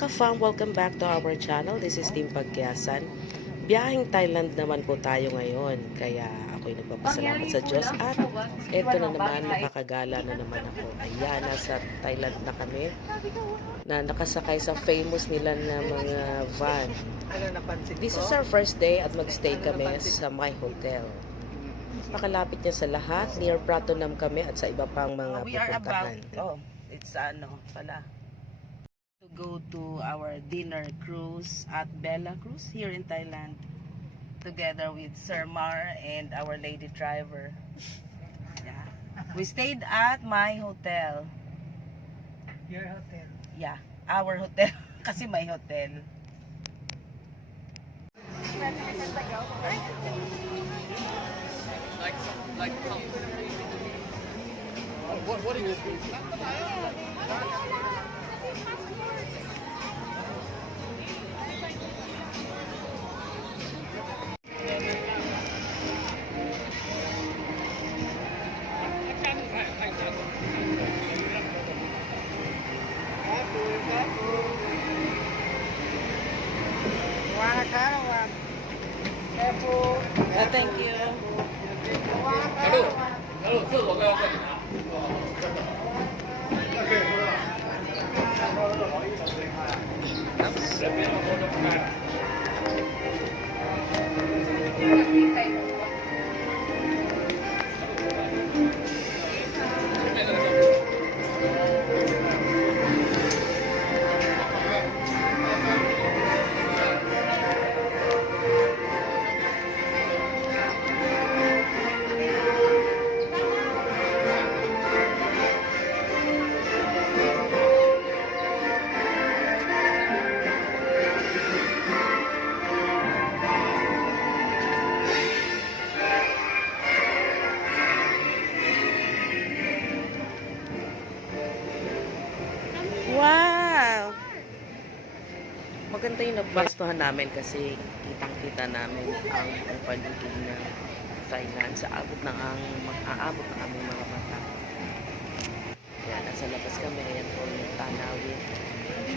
ka-fam, welcome back to our channel. This is Team Pagkiasan. Biyaheng Thailand naman po tayo ngayon. Kaya ako'y nagpapasalamat sa Diyos at eto na naman, makakagala na naman ako. Ayan, nasa Thailand na kami na nakasakay sa famous nila na mga van. This is our first day at mag-stay kami sa My Hotel. Makalapit niya sa lahat. Near Pratunam kami at sa iba pang mga We are about pupuntahan. it's pala to go to our dinner cruise at Bella Cruise here in Thailand together with Sir Mar and our lady driver. Yeah. We stayed at my hotel. Your hotel. Yeah, our hotel kasi my hotel. What are you doing? Thank you. Wow! Maganda yung nagbastuhan namin kasi kitang-kita namin ang paligid ng Thailand sa abot ng mag-aabot ng aming mga mata. Yan, nasa labas kami. Ayan po yung tanawin.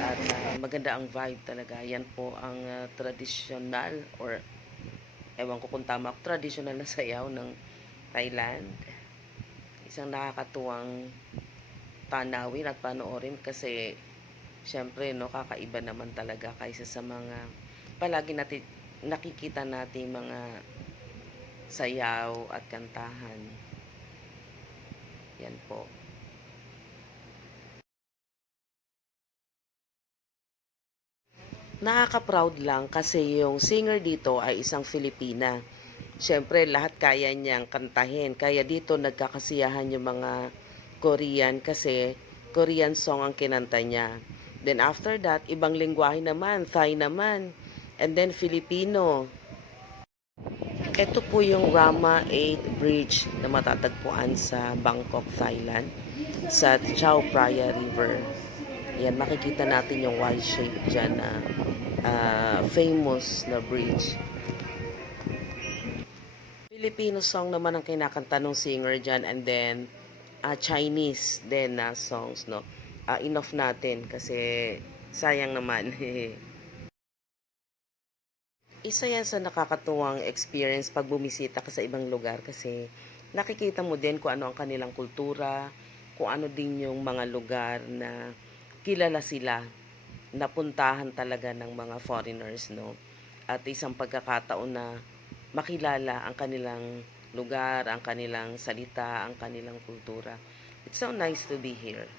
At maganda ang vibe talaga. Yan po ang traditional or ewan ko kung tama, traditional na sayaw ng Thailand. Isang nakakatuwang tanawin at panoorin kasi syempre no, kakaiba naman talaga kaysa sa mga palagi natin nakikita natin mga sayaw at kantahan. Yan po. Nakaka-proud lang kasi yung singer dito ay isang Filipina. Siyempre, lahat kaya niyang kantahin. Kaya dito nagkakasiyahan yung mga Korean kasi Korean song ang kinanta niya. Then after that, ibang lingwahe naman, Thai naman. And then Filipino. Ito po yung Rama 8 Bridge na matatagpuan sa Bangkok, Thailand. Sa Chao Phraya River. Yan, makikita natin yung Y-shape dyan na famous na bridge. Filipino song naman ang kinakanta ng singer dyan, and then Chinese din na songs, no? Enough natin kasi sayang naman. Isa yan sa nakakatuwang experience pag bumisita ka sa ibang lugar kasi nakikita mo din kung ano ang kanilang kultura, kung ano din yung mga lugar na kilala sila, napuntahan talaga ng mga foreigners, no? At isang pagkakataon na makilala ang kanilang lugar, ang kanilang salita, ang kanilang kultura. It's so nice to be here.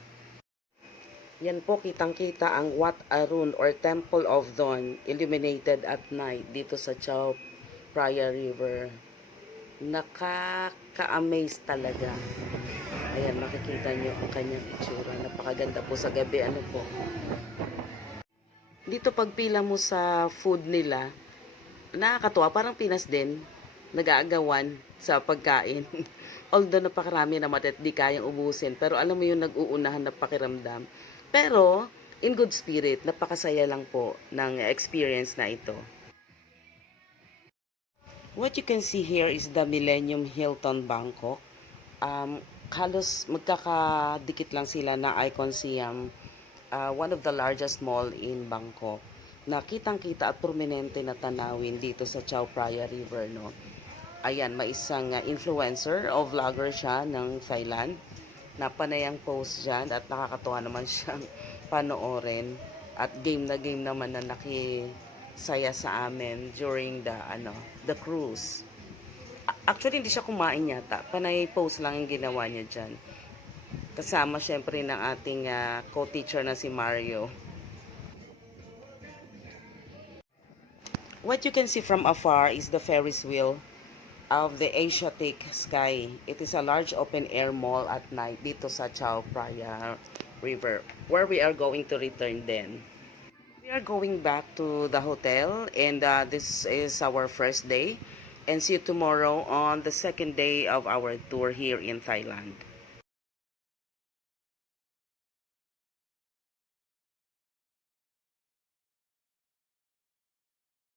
Yan po, kitang-kita ang Wat Arun or Temple of Dawn illuminated at night dito sa Chao Phraya River. Nakaka-amaze talaga. Ayan, makikita nyo ang kanyang itsura. Napakaganda po sa gabi. Ano po? Dito pagpila mo sa food nila, nakakatuwa. Parang Pinas din. Nag-aagawan sa pagkain. Although napakarami naman at di kayang ubusin. Pero alam mo yung nag-uunahan na pakiramdam. Pero, in good spirit, napakasaya lang po ng experience na ito. What you can see here is the Millennium Hilton Bangkok. Halos magkakadikit lang sila na Icon Siam one of the largest mall in Bangkok na kitang-kita at prominente na tanawin dito sa Chao Phraya River, no. Ayan, may isang influencer o vlogger siya ng Thailand na panayang post dyan at nakakatuwa naman siyang panoorin at game naman na nakisaya sa amin during the cruise. Actually, hindi siya kumain yata. Panay post lang yung ginawa niya dyan. Kasama syempre ng ating co-teacher na si Mario. What you can see from afar is the Ferris wheel of the Asiatic Sky. It is a large open-air mall at night dito sa Chao Phraya River, where we are going to return then. We are going back to the hotel, and this is our first day. And see you tomorrow on the second day of our tour here in Thailand.